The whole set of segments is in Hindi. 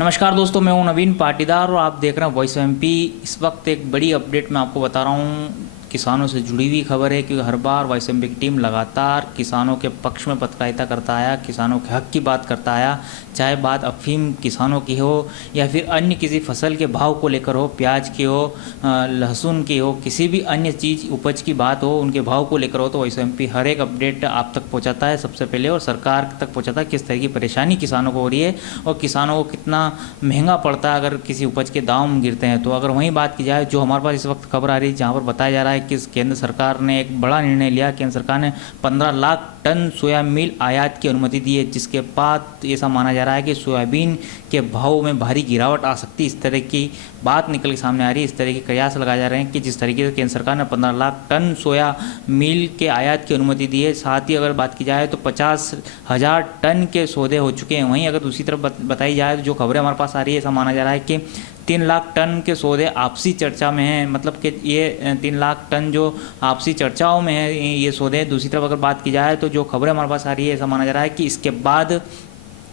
नमस्कार दोस्तों, मैं हूं नवीन पाटीदार और आप देख रहे हैं वॉइस ऑफ एमपी। इस वक्त एक बड़ी अपडेट मैं आपको बता रहा हूं, किसानों से जुड़ी हुई खबर है। क्योंकि हर बार वॉइस ऑफ एमपी की टीम लगातार किसानों के पक्ष में पत्रकारिता करता आया, किसानों के हक की बात करता आया। चाहे बात अफीम किसानों की हो या फिर अन्य किसी फसल के भाव को लेकर हो, प्याज की हो, लहसुन की हो, किसी भी अन्य चीज़ उपज की बात हो, उनके भाव को लेकर हो, तो वॉइस ऑफ एमपी हर एक अपडेट आप तक पहुँचाता है सबसे पहले, और सरकार तक पहुँचाता है किस तरह की परेशानी किसानों को हो रही है और किसानों को कितना महंगा पड़ता है अगर किसी उपज के दाम गिरते हैं। तो अगर वहीं बात की जाए, जो हमारे पास इस वक्त खबर आ रही है जहाँ पर बताया जा रहा है कि केंद्र सरकार ने एक बड़ा निर्णय लिया। केंद्र सरकार ने 15 लाख टन सोया मील आयात की अनुमति दी है, जिसके बाद ऐसा माना जा रहा है कि सोयाबीन के भाव में भारी गिरावट आ सकती है। इस तरह की बात निकल के सामने आ रही है, इस तरह के कयास लगाए जा रहे हैं कि जिस तरीके से केंद्र सरकार ने 15 लाख टन सोया मील के आयात की अनुमति दी है, साथ ही अगर बात की जाए तो 50,000 टन के सौदे हो चुके हैं। वहीं अगर दूसरी तरफ बताई जाए तो जो खबरें हमारे पास आ रही है, ऐसा माना जा रहा है कि 3 लाख टन के सौदे आपसी चर्चा में हैं। मतलब कि ये 3 लाख टन जो आपसी चर्चाओं में है ये सौदे। दूसरी तरफ अगर बात की जाए तो जो खबरें हमारे पास आ रही है, ऐसा माना जा रहा है कि इसके बाद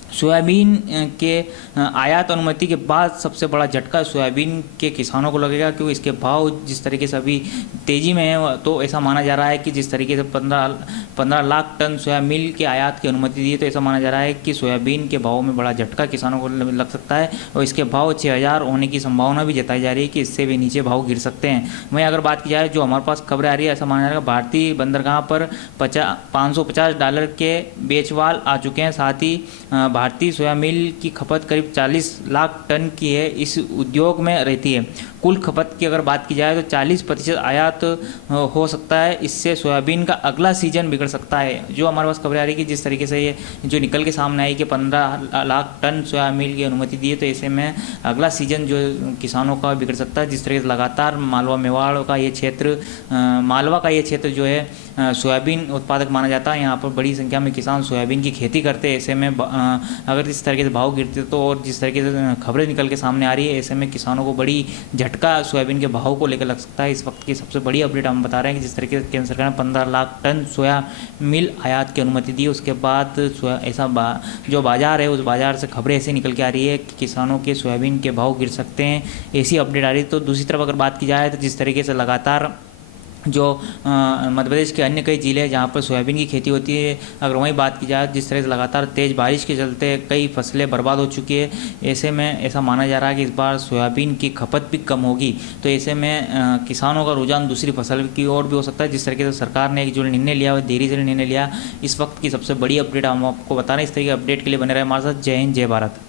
सोयाबीन के आयात अनुमति के बाद सबसे बड़ा झटका सोयाबीन के किसानों को लगेगा, क्योंकि इसके भाव जिस तरीके से अभी तेज़ी में है। तो ऐसा माना जा रहा है कि जिस तरीके से 15 लाख टन सोया मील के आयात की अनुमति दी है, तो ऐसा माना जा रहा है कि सोयाबीन के भाव में बड़ा झटका किसानों को लग सकता है और इसके भाव 6,000 होने की संभावना भी जताई जा रही है कि इससे भी नीचे भाव गिर सकते हैं। वहीं अगर बात की जाए, जो हमारे पास खबरें आ रही है, ऐसा माना जा रहा है भारतीय बंदरगाह पर $550 के बेचवाल आ चुके हैं। साथ ही भारतीय सोया मील की खपत करीब 40 लाख टन की है, इस उद्योग में रहती है। कुल खपत की अगर बात की जाए तो 40% आयात हो सकता है। इससे सोयाबीन का अगला सीजन बिगड़ सकता है। जो हमारे पास खबरें आ रही है कि जिस तरीके से ये जो निकल के सामने आई कि 15 लाख टन सोया मील की अनुमति दी है, तो ऐसे में अगला सीजन जो किसानों का बिगड़ सकता है। जिस तरीके से लगातार मालवा मेवाड़ का ये क्षेत्र, मालवा का ये क्षेत्र जो है सोयाबीन उत्पादक माना जाता है। यहाँ पर बड़ी संख्या में किसान सोयाबीन की खेती करते हैं। ऐसे में अगर इस तरीके से भाव गिरते तो, और जिस तरीके से खबरें निकल के सामने आ रही है, ऐसे में किसानों को बड़ी झटका सोयाबीन के भाव को लेकर लग सकता है। इस वक्त की सबसे बड़ी अपडेट हम बता रहे हैं कि जिस तरीके से केंद्र सरकार ने 15 लाख टन सोया मील आयात की अनुमति दी, उसके बाद जो बाजार है उस बाजार से खबरें ऐसी निकल के आ रही है कि किसानों के सोयाबीन के भाव गिर सकते हैं, ऐसी अपडेट आ रही है। तो दूसरी तरफ अगर बात की जाए तो जिस तरीके से लगातार जो मध्य प्रदेश के अन्य कई ज़िले हैं जहाँ पर सोयाबीन की खेती होती है, अगर वहीं बात की जाए, जिस तरह से लगातार तेज़ बारिश के चलते कई फसलें बर्बाद हो चुकी है, ऐसे में ऐसा माना जा रहा है कि इस बार सोयाबीन की खपत भी कम होगी। तो ऐसे में किसानों का रुझान दूसरी फसल की ओर भी हो सकता है। जिस तरीके से सरकार ने एक जो निर्णय लिया वो देरी से निर्णय लिया, इस वक्त की सबसे बड़ी अपडेट हम आपको बता रहे हैं। इस तरह की अपडेट के लिए बने रहे हमारे साथ। जय हिंद, जय भारत।